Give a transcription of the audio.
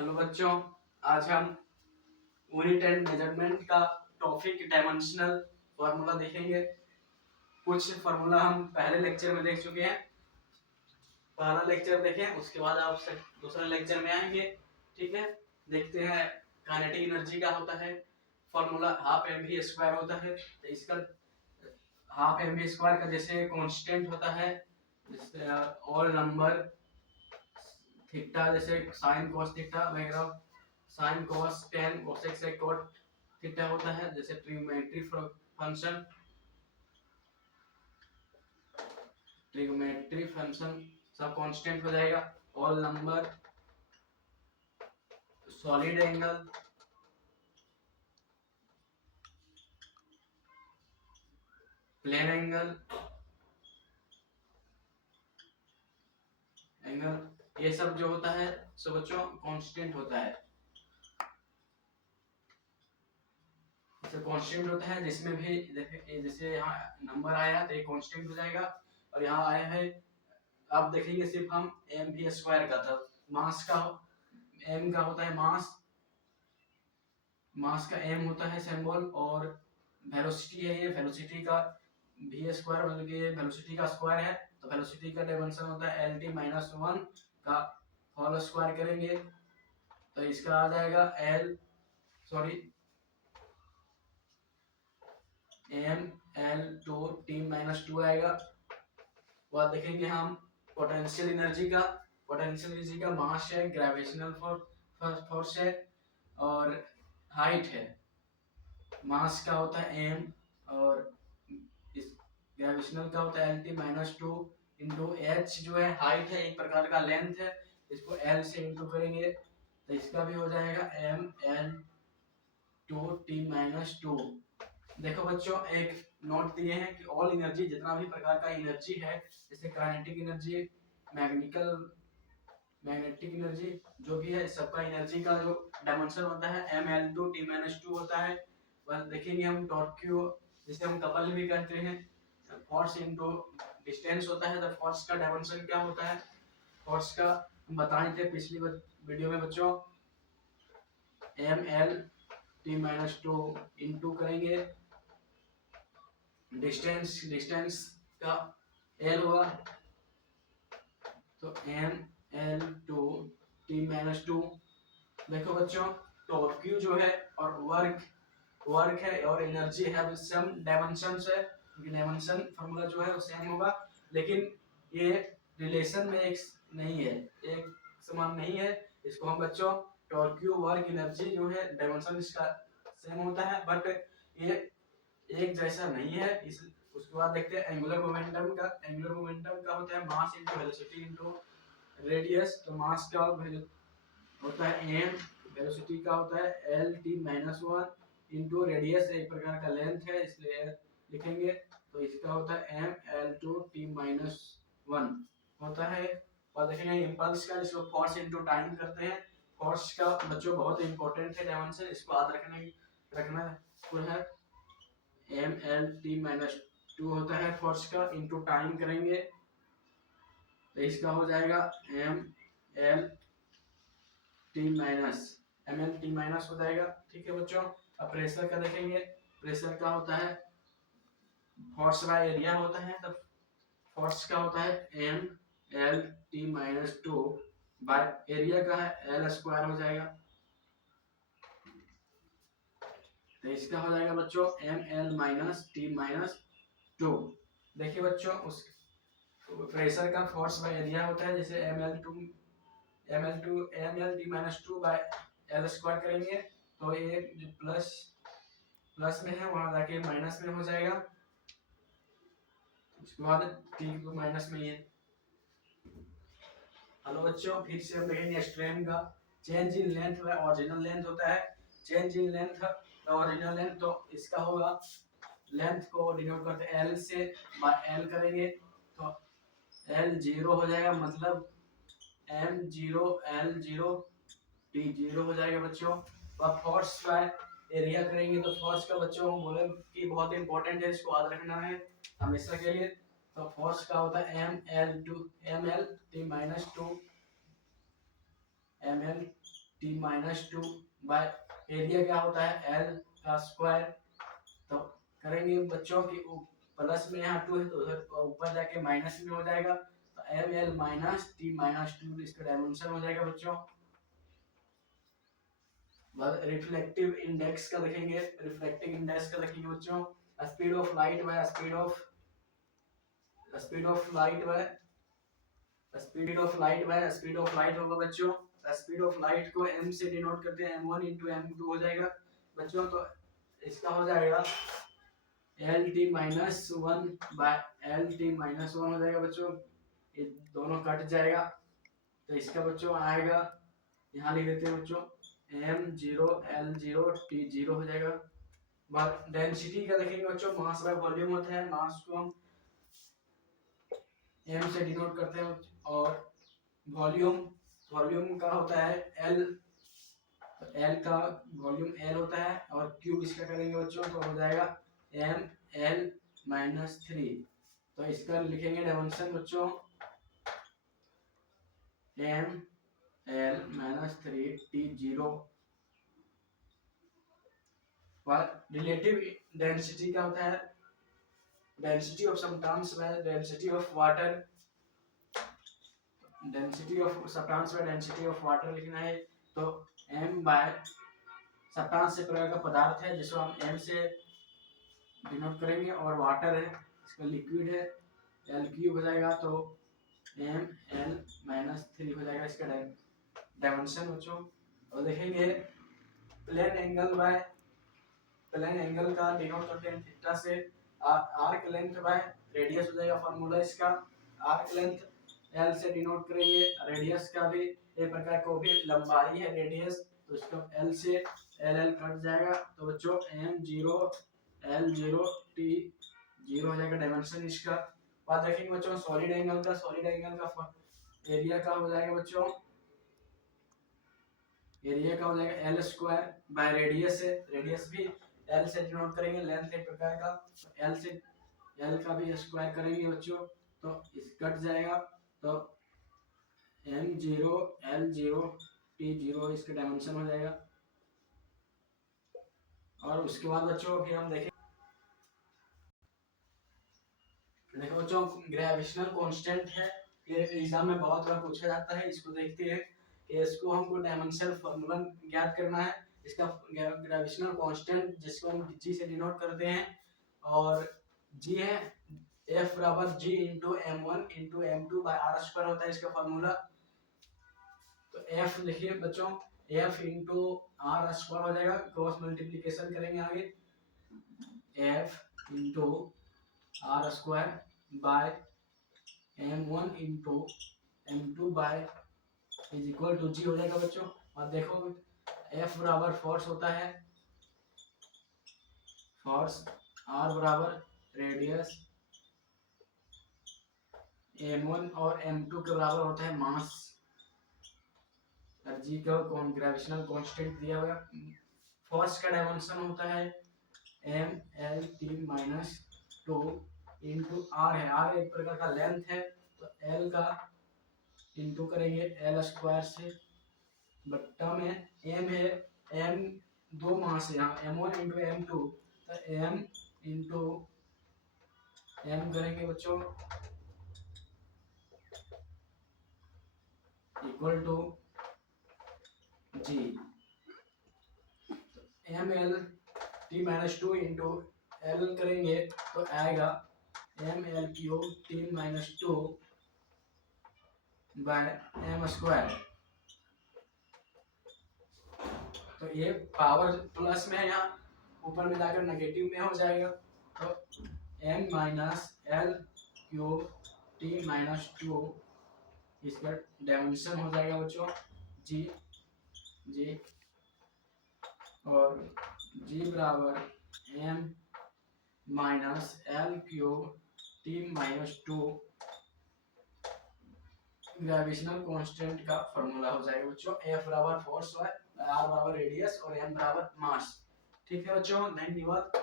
Hello बच्चों, आज हम यूनिट एंड मेजरमेंट का टॉपिक डायमेंशनल फार्मूला देखेंगे। कुछ फार्मूला हम पहले लेक्चर में देख चुके हैं। पहला लेक्चर देखें, उसके बाद आप दूसरे लेक्चर में आएंगे। ठीक है, देखते हैं। काइनेटिक एनर्जी का होता है formula half M V square होता है। तो इसका हाफ एम वी स्क्वायर का जैसे कांस्टेंट होता है, जैसे ऑल नंबर थीटा, जैसे साइन कॉस थीटा वगैरह, sine cos tan cosec sec cot theta होता है। जैसे ट्रिग्नोमेट्री फंक्शन, ट्रिग्नोमेट्री फंक्शन सब कांस्टेंट हो जाएगा। All number, solid angle, plane angle, ये सब जो होता है सब बच्चों कांस्टेंट होता है। कांस्टेंट होता है जिसमें भी जैसे यहाँ नंबर आया तो ये कांस्टेंट हो जाएगा। और यहाँ आया है, आप देखेंगे सिर्फ हम एम वी स्क्वायर का, था मास का, एम का होता है मास, मास का एम होता है सिंबल, और वेलोसिटी है, ये वेलोसिटी का वी स्क्वायर मतलब कि वेलोसिटी का स्क्वायर है। तो वेलोसिटी का डायमेंशन होता है एल टी माइनस वन का होल स्क्वायर करेंगे तो इसका आ जाएगा L, sorry, M L two T minus two आएगा। वह देखेंगे हम पोटेंशियल एनर्जी का, पोटेंशियल एनर्जी का मास है, ग्रेविटेशनल फोर्स है, और हाइट है। मास का होता है एम, और इस ग्रेविटेशनल का होता है L T minus two into H जो है हाइट है, एक प्रकार का लेंथ है, इसको एल से इंटू करेंगे तो इसका भी हो जाएगा M L two T minus two. देखो बच्चों, एक नोट दिए हैं कि ऑल एनर्जी, जितना भी प्रकार का एनर्जी है, जैसे kinetic energy, magnetical magnetic energy, जो भी है सबका एनर्जी का जो डायमेंशन होता है M L two T minus two होता है। बस देखेंगे हम टॉर्क क्यू, जिसे हम कपल भी कहते हैं, फोर्स इनटू डिस्टेंस होता है। तो फोर्स का डायमेंशन क्या होता है, फोर्स का हम बताए थे पिछली वीडियो में बच्चों, M L T minus two into करेंगे डिस्टेंस, डिस्टेंस का एल होगा तो M L two T minus two. देखो बच्चों, टॉर्क क्यू जो है और वर्क, वर्क है और एनर्जी है, सेम डायमेंशन है, डायमेंशन फार्मूला जो है वो सेम होगा, लेकिन ये रिलेशन में एक नहीं है, एक समान नहीं है। इसको हम बच्चों टॉर्क क्यू वर्क एनर्जी जो है डायमेंशन इसका सेम होता है, बट ये एक जैसा नहीं है। इस उसके बाद देखते हैं एंगुलर मोमेंटम का। एंगुलर मोमेंटम का होता है mass into velocity into radius. तो मास का होता है एम, वेलोसिटी का होता है L T minus one into radius, एक प्रकार का लेंथ है इसलिए लिखेंगे। तो इसका होता है M L two T minus one होता है। और देखेंगे इम्पल्स का, जिसको फोर्स इनटू टाइम करते हैं। फोर्स का बच्चों बहुत इंपॉर्टेंट है डायमेंशन, इसको याद रखना है। M L T minus two होता है फोर्स का, इनटू टाइम करेंगे तो इसका हो जाएगा M L T minus, M L T minus हो जाएगा। ठीक है बच्चों, अब प्रेशर का देखेंगे। प्रेशर का होता है फोर्स बाय एरिया होता है, तब फोर्स का होता है M L T minus two by area का है एल स्क्वायर हो जाएगा। तो इसका हो जाएगा बच्चों M L minus T minus two. देखिए बच्चों, उस प्रेशर का फोर्स बाय एरिया होता है, जैसे M L T minus two by L square करेंगे तो ये जो प्लस प्लस में है वहां जाके माइनस में हो जाएगा, उसके बाद टी को माइनस में ये। हेलो बच्चों, फिर से हम देखेंगे स्ट्रेन का। Change in length bye original length होता है, change in length original length, तो इसका होगा लेंथ को डिनोट करते हैं एल से, बाय एल करेंगे तो एल जीरो हो जाएगा, मतलब M zero L zero T zero हो जाएगा बच्चों। अब फोर्स बाय एरिया करेंगे तो फोर्स का बच्चों बोले कि बहुत इंपॉर्टेंट है, इसको याद रखना है हमेशा के लिए। तो फोर्स का होता है M L T minus two M L T minus two by area क्या होता है एल का स्क्वायर। तो करेंगे बच्चों की प्लस में यहाँ टू है तो उधर ऊपर जाके माइनस में हो जाएगा, तो M L minus T minus two इसका डायमेंशन हो जाएगा बच्चों। रिफ्लेक्टिव इंडेक्स का लिखेंगे, रिफ्लेक्टिव इंडेक्स का लिखेंगे बच्चों speed of light by speed of light by speed of light होगा बच्चों। स्पीड ऑफ लाइट को m से डिनोट करते हैं, m1 इंटू m2 हो जाएगा बच्चों। तो इसका हो जाएगा L T minus one by L T minus one हो जाएगा बच्चों, ये दोनों कट जाएगा। तो इसका बच्चों आएगा, यहाँ लिख देते हैं बच्चों m0 l0 t0 हो जाएगा। बात डेंसिटी का देखेंगे बच्चों, मास बाय वॉल्यूम होता है, मास को हम m से डिनोट करते हैं, और वॉल्यूम का होता है l, तो l का वॉल्यूम l होता है, और क्यूब इसका करेंगे बच्चों तो हो जाएगा m l माइनस थ्री। तो इसका लिखेंगे डायमेंशन बच्चों m l minus three T zero. Relative density का होता है density of substance by density of water, density of substance by density of water लिखना है। तो m बाय सब्सटेंस से प्रकार का पदार्थ है जिसको हम m से डिनोट करेंगे, और वाटर है इसका लिक्विड है l क्यूब हो जाएगा, तो m l माइनस थ्री हो जाएगा इसका डायमेंशन बच्चों। और देखेंगे प्लेन एंगल का डिनोट करते हैं थीटा से, आर्क लेंथ बाय रेडियस हो जाएगा फार्मूला इसका। आर्क लेंथ l से डिनोट करेंगे, रेडियस का भी एक प्रकार को भी लंबाई है रेडियस, तो इसका l से l कट जाएगा, तो बच्चों m0 l0 t0 हो जाएगा डायमेंशन इसका। बात रखेंगे बच्चों सॉलिड एंगल का एरिया का हो जाएगा बच्चों, एरिया का हो जाएगा एल स्क्वायर बाय रेडियस है, रेडियस भी एल से डिनोट करेंगे, लेंथ एक प्रकार का एल से एल का भी स्क्वायर करेंगे बच्चों, तो इस कट जाएगा, तो m0 l0 t0 इसका डायमेंशन हो जाएगा। और उसके बाद बच्चों फिर हम देखें, देखो बच्चों ग्रेविटेशनल कांस्टेंट है, ये एग्जाम में बहुत बार पूछा जाता है, इसको देखते हैं कि इसको हमको डायमेंशनल फार्मूला ज्ञात करना है। इसका ग्रेविटेशनल कांस्टेंट जिसको हम g से डिनोट करते हैं, और g है F बराबर g into m1 into m2 by r square होता है इसका फार्मूला। तो F लिखिए बच्चों F इंटू r स्क्वायर हो जाएगा, क्रॉस मल्टीप्लिकेशन करेंगे आगे, F into r square by m1 into m2 by is equal to g हो जाएगा बच्चों। और देखो F बराबर फोर्स होता है, फोर्स r बराबर रेडियस, m1 और m2 के बराबर होता है मास, और g का ग्रेविटेशनल कांस्टेंट दिया हुआ है। फोर्स का डायमेंशन होता है m l t minus two into r है, r एक प्रकार का लेंथ है, तो l का इंटू करेंगे l स्क्वायर से, बट्टा में m है, m दो मास है यहाँ m1 इंटू m2, तो m इंटू m करेंगे बच्चों equal to g, M L T minus two into L करेंगे तो आएगा M L cube T minus two by M square. तो ये पावर प्लस में है, यहाँ ऊपर में जाकर नेगेटिव में हो जाएगा, तो M minus L cube T minus two इसका डायमेंशन हो जाएगा बच्चों जी, और g बराबर m minus L cube T minus two gravitational constant का फॉर्मूला हो जाएगा बच्चों। F बराबर फोर्स है, R बराबर रेडियस और M बराबर मास। ठीक है बच्चों, धन्यवाद।